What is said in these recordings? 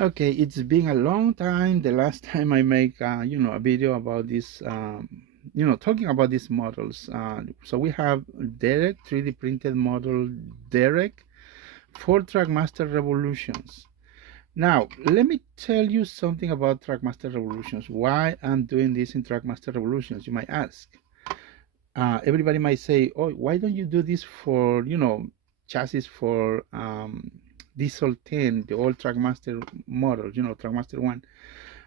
Okay, it's been a long time. The last time I make a video about this, talking about these models. So we have Derek 3D printed model Derek for Trackmaster Revolutions. Now, let me tell you something about Trackmaster Revolutions. Why I'm doing this in Trackmaster Revolutions, you might ask. Everybody might say, "Oh, why don't you do this for chassis for Diesel 10, the old Trackmaster model, Trackmaster 1?"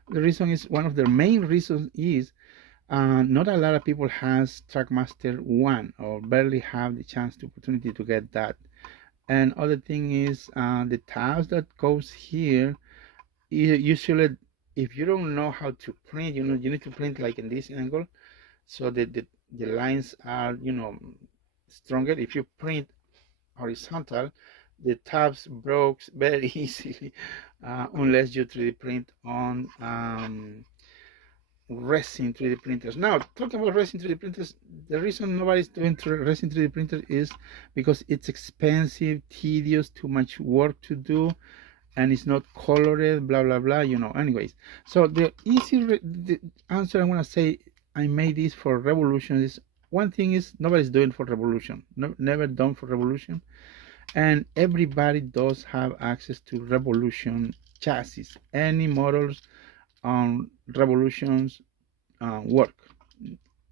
The reason is one of the main reasons is not a lot of people has Trackmaster 1 or barely have the chance, the opportunity to get that. And other thing is the tabs that goes here. Usually, if you don't know how to print, you need to print like in this angle, so the lines are stronger. If you print horizontal, the tabs broke very easily unless you 3D print on resin 3D printers. Now, talking about resin 3D printers, the reason nobody's doing resin 3D printer is because it's expensive, tedious, too much work to do, and it's not colored, blah blah blah. Anyways, so the the answer I want to say, I made this for Revolution. Is one thing is nobody's doing for Revolution, no, never done for Revolution, and everybody does have access to Revolution chassis. Any models on Revolutions work,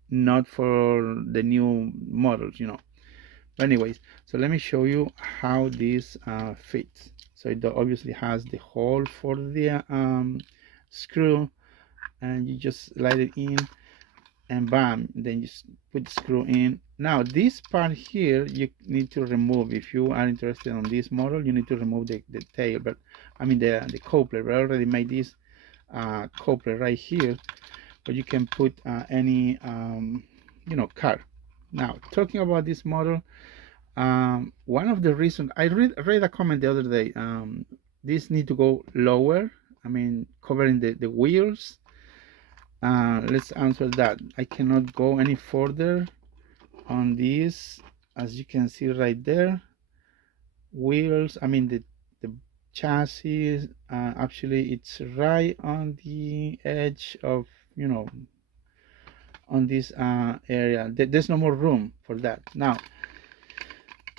not for the new models. But anyways, so let me show you how this fits. So it obviously has the hole for the screw, and you just slide it in, and bam, then you put the screw in. Now this part here you need to remove. If you are interested on this model, you need to remove the tail, but I mean the coupler. But I already made this coupler right here, but you can put any car. Now, talking about this model, one of the reasons I read a comment the other day, this need to go lower, I mean covering the wheels. Let's answer that. I cannot go any further on this. As you can see right there, wheels, I mean the chassis, actually it's right on the edge of on this area. There's no more room for that. Now,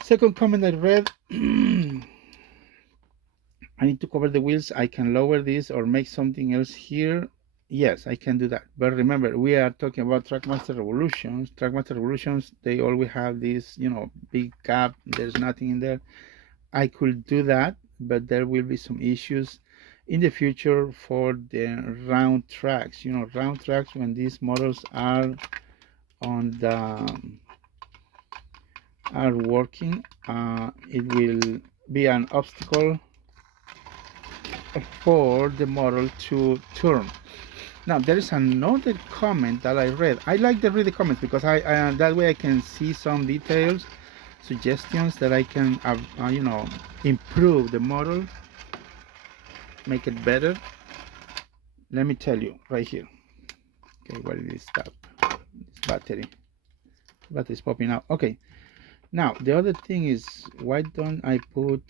second comment I read, I need to cover the wheels. I can lower this or make something else here. Yes, I can do that. But remember, we are talking about Trackmaster Revolutions. Trackmaster Revolutions, they always have this, big gap. There's nothing in there. I could do that, but there will be some issues in the future for the round tracks. Round tracks, when these models are on the are working, it will be an obstacle for the model to turn. Now there is another comment that I read. I like to read the comments because I that way I can see some details, suggestions that I can improve the model, make it better. Let me tell you right here. Okay, where did it stop? This battery is popping out. Okay, now the other thing is, why don't I put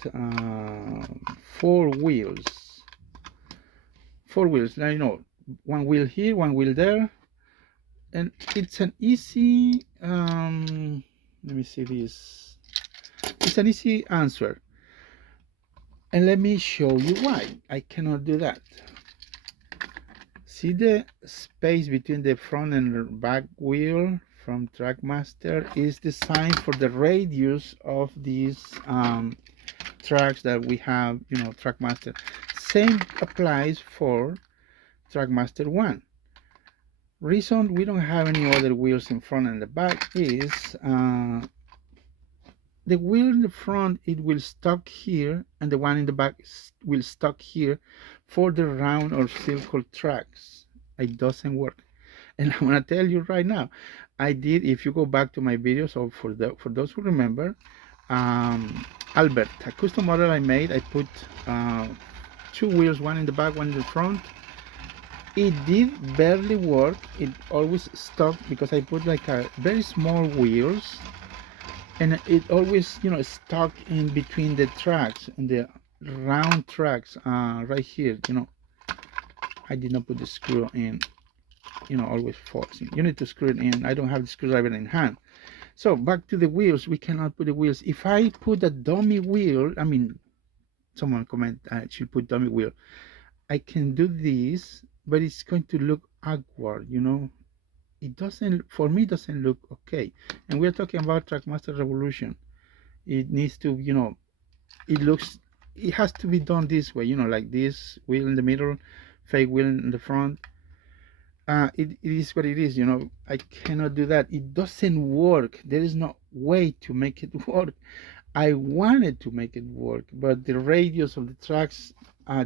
4 wheels? 4 wheels. Now one wheel here, one wheel there, and it's an easy let me see this. It's an easy answer, and let me show you why I cannot do that. See the space between the front and back wheel from Trackmaster is designed for the radius of these tracks that we have, Trackmaster. Same applies for Trackmaster 1. Reason we don't have any other wheels in front and the back is the wheel in the front, it will stuck here, and the one in the back will stuck here for the round or circle tracks. It doesn't work. And I want to tell you right now, I did, if you go back to my videos, so for those who remember, Albert, a custom model I made, I put 2 wheels, one in the back, one in the front. It did barely work. It always stuck because I put like a very small wheels, and it always stuck in between the tracks and round tracks right here, you know, I did not put the screw in, you know, always falls in. You need to screw it in. I don't have the screwdriver in hand. So back to the wheels, we cannot put the wheels. If I put a dummy wheel, I mean, someone comment I should put dummy wheel. I can do this, but it's going to look awkward, you know. It doesn't, for me, it doesn't look okay. And we're talking about Trackmaster Revolution. It needs to, you know, it has to be done this way, you know, like this wheel in the middle, fake wheel in the front. It is what it is, you know. I cannot do that. It doesn't work. There is no way to make it work. I wanted to make it work, but the radius of the tracks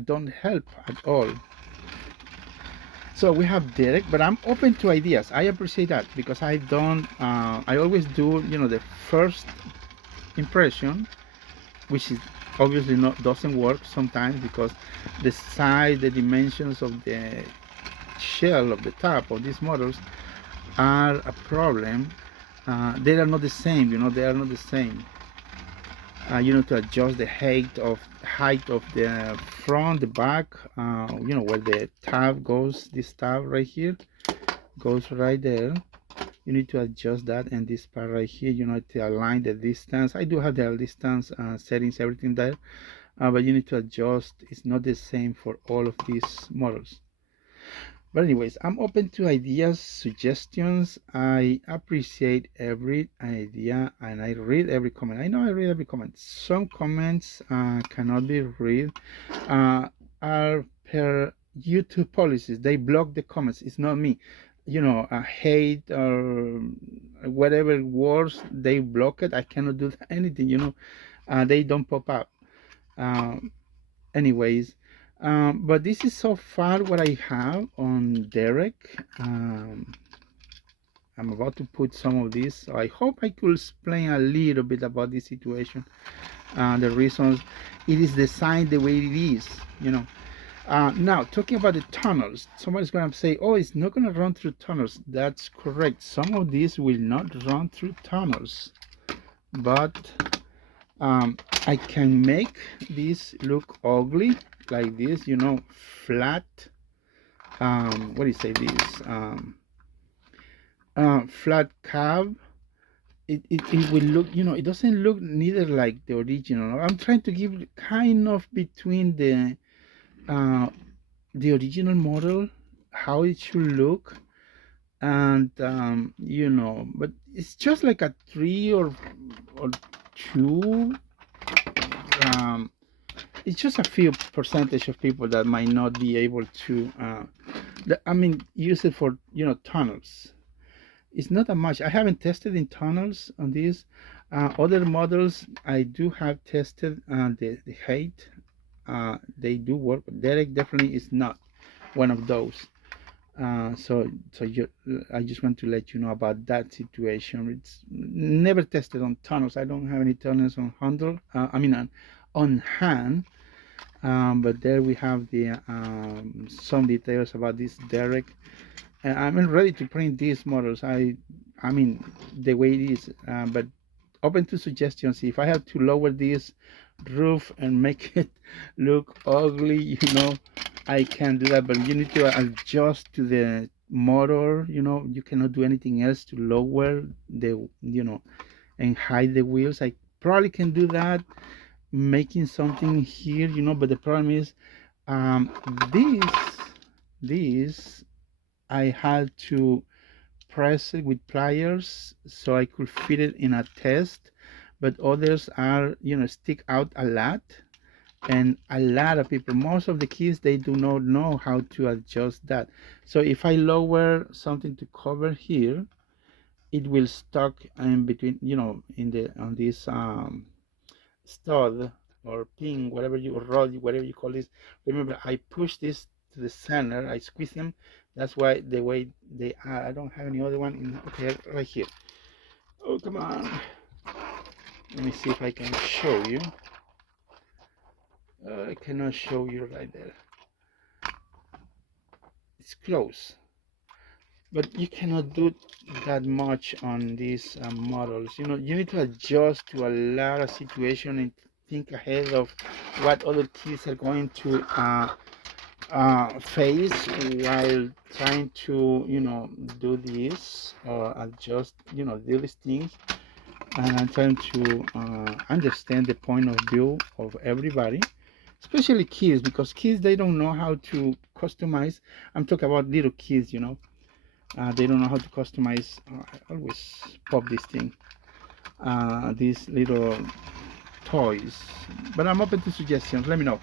don't help at all. So we have Derek, but I'm open to ideas. I appreciate that because I always do, you know, the first impression, which is obviously not doesn't work sometimes because the size, the dimensions of the shell of the top of these models are a problem. They are not the same, you know. They are not the same. You know, to adjust the height of the front, the back, you know, where the tab goes. This tab right here goes right there. You need to adjust that, and this part right here, you know, to align the distance. I do have the distance settings, everything there, but you need to adjust. It's not the same for all of these models. But anyways, I'm open to ideas, suggestions. I appreciate every idea and I read every comment. I know I read every comment. Some comments cannot be read, are per YouTube policies. They block the comments. It's not me. You know, hate or whatever words, they block it. I cannot do anything, you know. They don't pop up. Anyways, but this is so far what I have on Derek. I'm about to put some of this, so I hope I could explain a little bit about this situation, the reasons it is designed the way it is, you know. Now, talking about the tunnels, somebody's going to say, oh, it's not going to run through tunnels. That's correct. Some of these will not run through tunnels, but I can make this look ugly like this, you know, flat. What do you say this? Flat cab. It will look, you know, it doesn't look neither like the original. I'm trying to give kind of between the original model, how it should look, and you know, but it's just like a 3 or 2. It's just a few percentage of people that might not be able to I mean, use it for, you know, tunnels. It's not that much. I haven't tested in tunnels on these. Other models I do have tested the height. They do work, but Derek definitely is not one of those. So I just want to let you know about that situation. It's never tested on tunnels. I don't have any tunnels on handle. I mean on hand. But there we have the some details about this Derek. And I'm ready to print these models. I mean the way it is, but open to suggestions. If I have to lower this roof and make it look ugly, you know, I can do that. But you need to adjust to the motor. You know, you cannot do anything else to lower the, you know, and hide the wheels. I probably can do that, making something here, you know, but the problem is this I had to press it with pliers so I could fit it in a test, but others are, you know, stick out a lot, and a lot of people, most of the kids, they do not know how to adjust that. So if I lower something to cover here, it will stuck in between, you know, in the on this stud or pin, whatever you, or rod, whatever you call this. Remember, I push this to the center, I squeeze them. That's why the way they are. I don't have any other one in. Okay, right here. Oh, come on. Let me see if I can show you. I cannot show you right there. It's close, but you cannot do that much on these models. You know, you need to adjust to a lot of situation think ahead of what other kids are going to face while trying to, you know, do this or adjust, you know, do these things. And I'm trying to understand the point of view of everybody, especially kids, because kids, they don't know how to customize. I'm talking about little kids, you know. They don't know how to customize. I always pop this thing, these little toys. But I'm open to suggestions. Let me know.